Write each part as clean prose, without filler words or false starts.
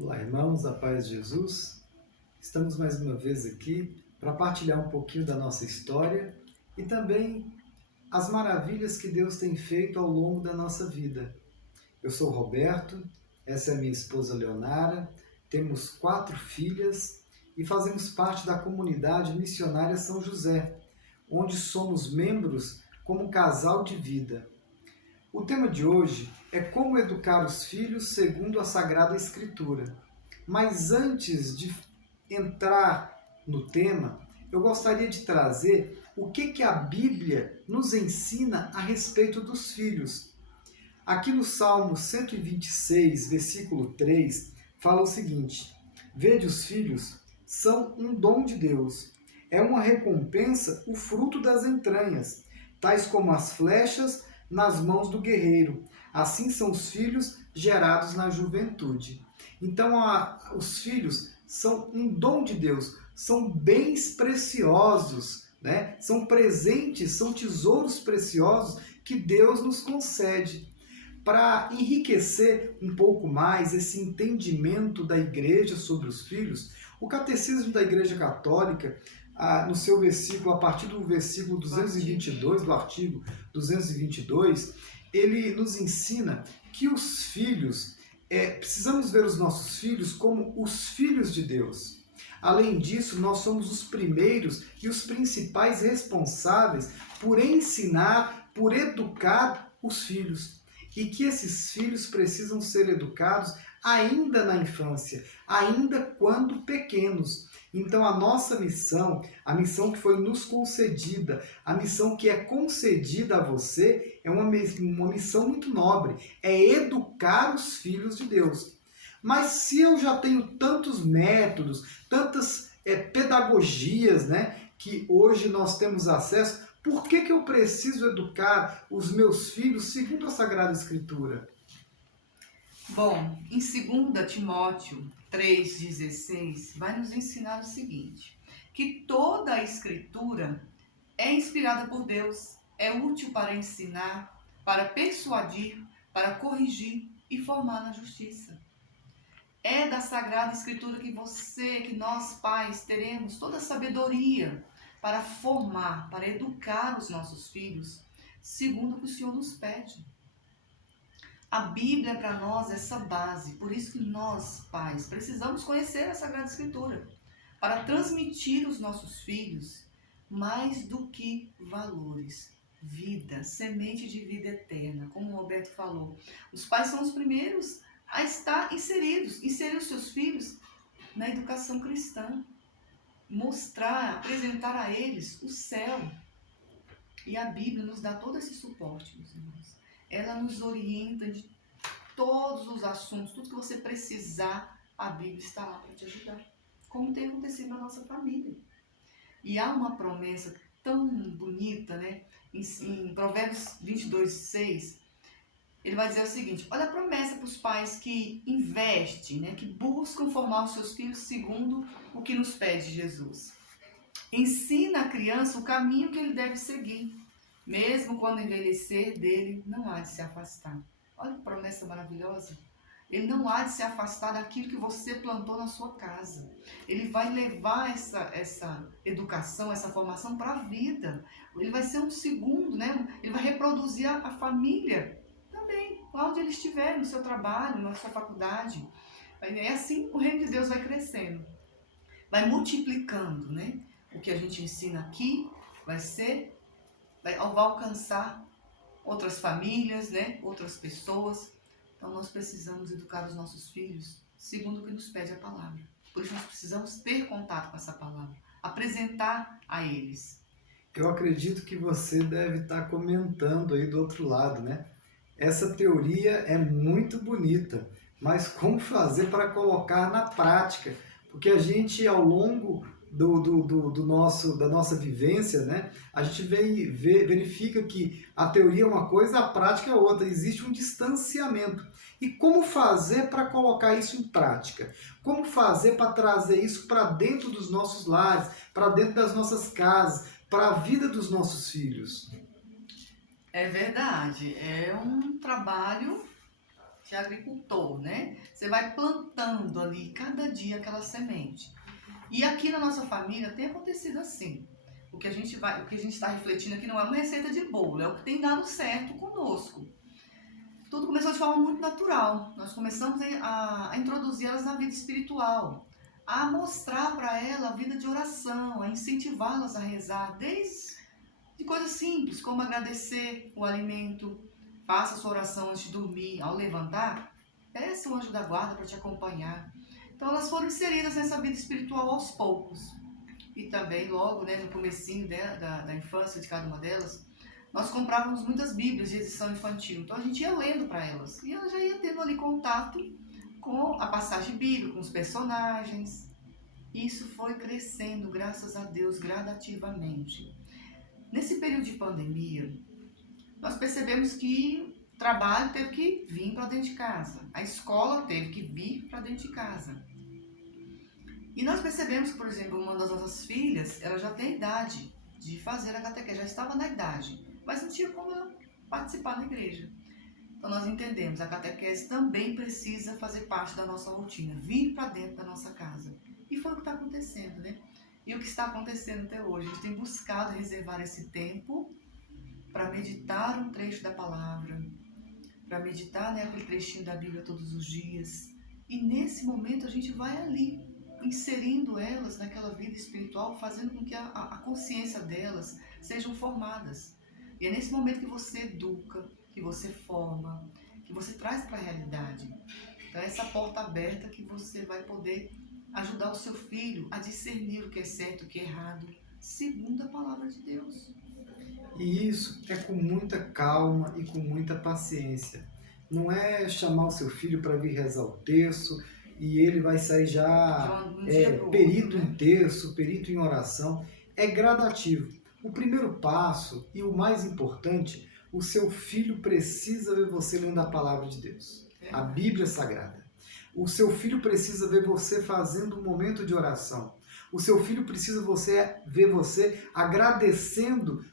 Olá, irmãos, a paz de Jesus. Estamos mais uma vez aqui para partilhar um pouquinho da nossa história e também as maravilhas que Deus tem feito ao longo da nossa vida. Eu sou Roberto, essa é minha esposa Leonara, temos 4 filhas e fazemos parte da comunidade missionária São José, onde somos membros como casal de vida. O tema de hoje é como educar os filhos segundo a Sagrada Escritura. Mas antes de entrar no tema, eu gostaria de trazer o que a Bíblia nos ensina a respeito dos filhos. Aqui no Salmo 126, versículo 3, fala o seguinte: Vede, os filhos são um dom de Deus, é uma recompensa o fruto das entranhas, tais como as flechas nas mãos do guerreiro. Assim são os filhos gerados na juventude. Então, os filhos são um dom de Deus, são bens preciosos, né? São presentes, são tesouros preciosos que Deus nos concede. Para enriquecer um pouco mais esse entendimento da igreja sobre os filhos, o Catecismo da Igreja Católica, no seu versículo, a partir do versículo 222, do artigo 222, ele nos ensina que os filhos, precisamos ver os nossos filhos como os filhos de Deus. Além disso, nós somos os primeiros e os principais responsáveis por ensinar, por educar os filhos. E que esses filhos precisam ser educados ainda na infância, ainda quando pequenos. Então a nossa missão, a missão que foi nos concedida, a missão que é concedida a você, é uma missão muito nobre, é educar os filhos de Deus. Mas se eu já tenho tantos métodos, tantas pedagogias, né, que hoje nós temos acesso, por que eu preciso educar os meus filhos segundo a Sagrada Escritura? Bom, em 2 Timóteo 3,16 vai nos ensinar o seguinte, que toda a Escritura é inspirada por Deus, é útil para ensinar, para persuadir, para corrigir e formar na justiça. É da Sagrada Escritura que nós pais teremos toda a sabedoria para formar, para educar os nossos filhos, segundo o que o Senhor nos pede. A Bíblia é para nós essa base, por isso que nós, pais, precisamos conhecer a Sagrada Escritura, para transmitir aos nossos filhos mais do que valores, vida, semente de vida eterna, como o Roberto falou. Os pais são os primeiros a estar inserir os seus filhos na educação cristã, mostrar, apresentar a eles o céu. E a Bíblia nos dá todo esse suporte, meus irmãos. Ela nos orienta de todos os assuntos, tudo que você precisar, a Bíblia está lá para te ajudar. Como tem acontecido na nossa família. E há uma promessa tão bonita, né? Em Provérbios 22:6, ele vai dizer o seguinte: olha a promessa para os pais que investem, né? Que buscam formar os seus filhos segundo o que nos pede Jesus. Ensina a criança o caminho que ele deve seguir, mesmo quando envelhecer dele, não há de se afastar. Olha que promessa maravilhosa. Ele não há de se afastar daquilo que você plantou na sua casa. Ele vai levar essa educação, essa formação para a vida. Ele vai ser um segundo, né? Ele vai reproduzir a família também, lá onde ele estiver, no seu trabalho, na sua faculdade. É assim o reino de Deus vai crescendo, vai multiplicando, né? O que a gente ensina aqui vai alcançar outras famílias, né? Outras pessoas. Então nós precisamos educar os nossos filhos segundo o que nos pede a palavra. Por isso nós precisamos ter contato com essa palavra, apresentar a eles. Eu acredito que você deve estar comentando aí do outro lado, né? Essa teoria é muito bonita, mas como fazer para colocar na prática? Porque a gente, ao longo da nossa vivência, né, a gente verifica que a teoria é uma coisa, a prática é outra, existe um distanciamento. E como fazer para colocar isso em prática? Como fazer para trazer isso para dentro dos nossos lares, para dentro das nossas casas, para a vida dos nossos filhos? É verdade, é um trabalho de agricultor, né? Você vai plantando ali cada dia aquela semente. E aqui na nossa família tem acontecido assim. O que a gente está refletindo aqui não é uma receita de bolo, é o que tem dado certo conosco. Tudo começou de forma muito natural. Nós começamos a introduzir elas na vida espiritual, a mostrar para ela a vida de oração, a incentivá-las a rezar, desde de coisas simples, como agradecer o alimento, faça sua oração antes de dormir, ao levantar, peça o anjo da guarda para te acompanhar. Então elas foram inseridas nessa vida espiritual aos poucos. E também logo, né, no comecinho da infância de cada uma delas, nós comprávamos muitas bíblias de edição infantil. Então a gente ia lendo para elas. E ela já ia tendo ali contato com a passagem bíblica, com os personagens. Isso foi crescendo, graças a Deus, gradativamente. Nesse período de pandemia, nós percebemos que o trabalho teve que vir para dentro de casa. A escola teve que vir para dentro de casa. E nós percebemos que, por exemplo, uma das nossas filhas, ela já tem idade de fazer a catequese, já estava na idade, mas não tinha como ela participar da igreja. Então nós entendemos, a catequese também precisa fazer parte da nossa rotina, vir para dentro da nossa casa. E foi o que está acontecendo, né? E o que está acontecendo até hoje, a gente tem buscado reservar esse tempo para meditar um trecho da palavra, para meditar, né, aquele trechinho da Bíblia todos os dias. E nesse momento a gente vai ali, inserindo elas naquela vida espiritual, fazendo com que a consciência delas sejam formadas. E é nesse momento que você educa, que você forma, que você traz para a realidade. Então é essa porta aberta que você vai poder ajudar o seu filho a discernir o que é certo e o que é errado, segundo a palavra de Deus. E isso é com muita calma e com muita paciência. Não é chamar o seu filho para vir rezar o terço e ele vai sair já perito em terço, perito em oração. É gradativo. O primeiro passo e o mais importante, o seu filho precisa ver você lendo a palavra de Deus, a Bíblia Sagrada. O seu filho precisa ver você fazendo um momento de oração. O seu filho precisa ver você agradecendo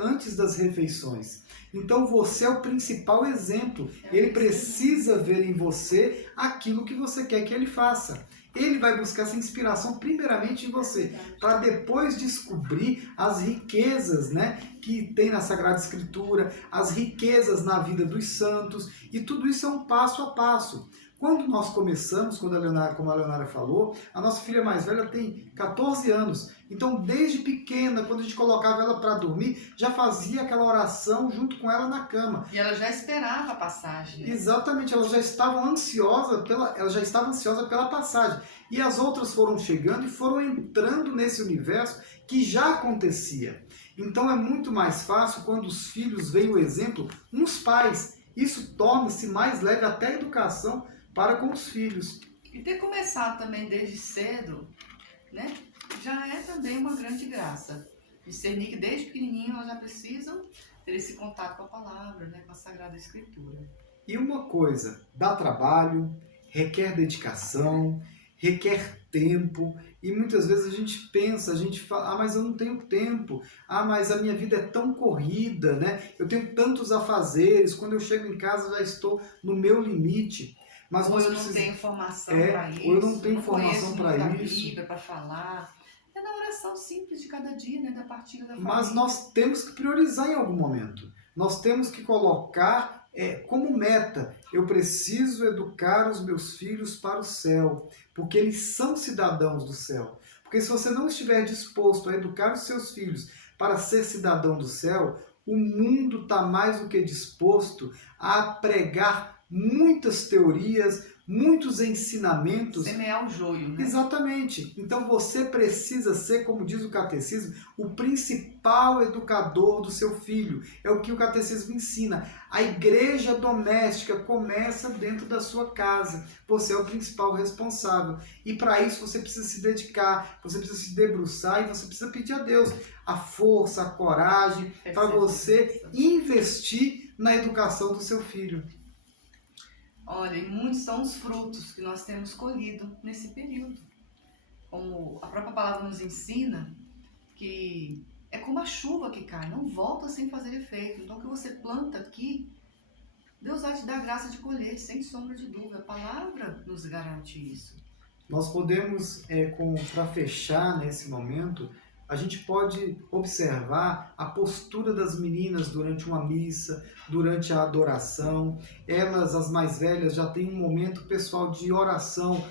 antes das refeições. Então você é o principal exemplo. Ele precisa ver em você aquilo que você quer que ele faça. Ele vai buscar essa inspiração primeiramente em você, para depois descobrir as riquezas, né, que tem na Sagrada Escritura, as riquezas na vida dos santos, e tudo isso é um passo a passo. Quando nós começamos, como a Leonara falou, a nossa filha mais velha tem 14 anos. Então, desde pequena, quando a gente colocava ela para dormir, já fazia aquela oração junto com ela na cama. E ela já esperava a passagem. Né? Exatamente, ela já estava ansiosa pela passagem. E as outras foram chegando e foram entrando nesse universo que já acontecia. Então, é muito mais fácil quando os filhos veem o exemplo nos pais. Isso torna-se mais leve até a educação para com os filhos. E ter começado também desde cedo, né, já é também uma grande graça. Discernir que desde pequenininho elas já precisam ter esse contato com a palavra, né, com a Sagrada Escritura. E uma coisa, dá trabalho, requer dedicação, requer tempo, e muitas vezes a gente fala, mas eu não tenho tempo, mas a minha vida é tão corrida, né? Eu tenho tantos afazeres, quando eu chego em casa já estou no meu limite. Mas ou eu não tenho formação para isso, ou eu não tenho formação para isso. Bíblia para falar. É na oração simples de cada dia, né, da partilha da família. Mas nós temos que priorizar em algum momento. Nós temos que colocar como meta, eu preciso educar os meus filhos para o céu, porque eles são cidadãos do céu. Porque se você não estiver disposto a educar os seus filhos para ser cidadão do céu, o mundo está mais do que disposto a pregar muitas teorias, muitos ensinamentos. Semear o joio, né? Exatamente. Então você precisa ser, como diz o catecismo, o principal educador do seu filho. É o que o catecismo ensina. A igreja doméstica começa dentro da sua casa. Você é o principal responsável. E para isso você precisa se dedicar, você precisa se debruçar e você precisa pedir a Deus a força, a coragem para você investir na educação do seu filho. Olha, e muitos são os frutos que nós temos colhido nesse período. Como a própria palavra nos ensina, que é como a chuva que cai, não volta sem fazer efeito. Então, o que você planta aqui, Deus vai te dar graça de colher, sem sombra de dúvida. A palavra nos garante isso. Nós podemos, para fechar nesse momento, a gente pode observar a postura das meninas durante uma missa, durante a adoração. Elas, as mais velhas, já têm um momento pessoal de oração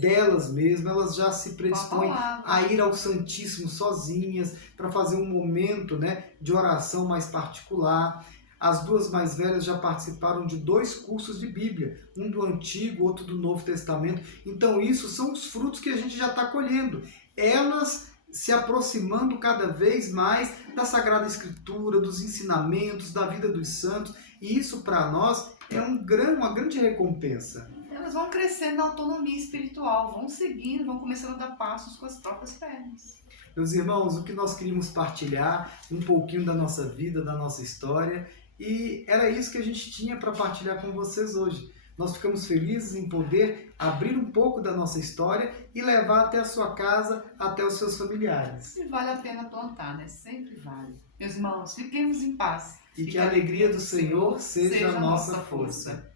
delas mesmas, elas já se predispõem a ir ao Santíssimo sozinhas, para fazer um momento, né, de oração mais particular. As duas mais velhas já participaram de 2 cursos de Bíblia, um do Antigo, outro do Novo Testamento. Então isso são os frutos que a gente já está colhendo. Elas se aproximando cada vez mais da Sagrada Escritura, dos ensinamentos, da vida dos santos. E isso para nós é uma grande recompensa. Elas vão crescendo na autonomia espiritual, vão seguindo, vão começando a dar passos com as próprias pernas. Meus irmãos, o que nós queríamos partilhar, um pouquinho da nossa vida, da nossa história, e era isso que a gente tinha para partilhar com vocês hoje. Nós ficamos felizes em poder abrir um pouco da nossa história e levar até a sua casa, até os seus familiares. E vale a pena plantar, né? Sempre vale. Meus irmãos, fiquemos em paz. E que a alegria do Senhor seja a nossa força.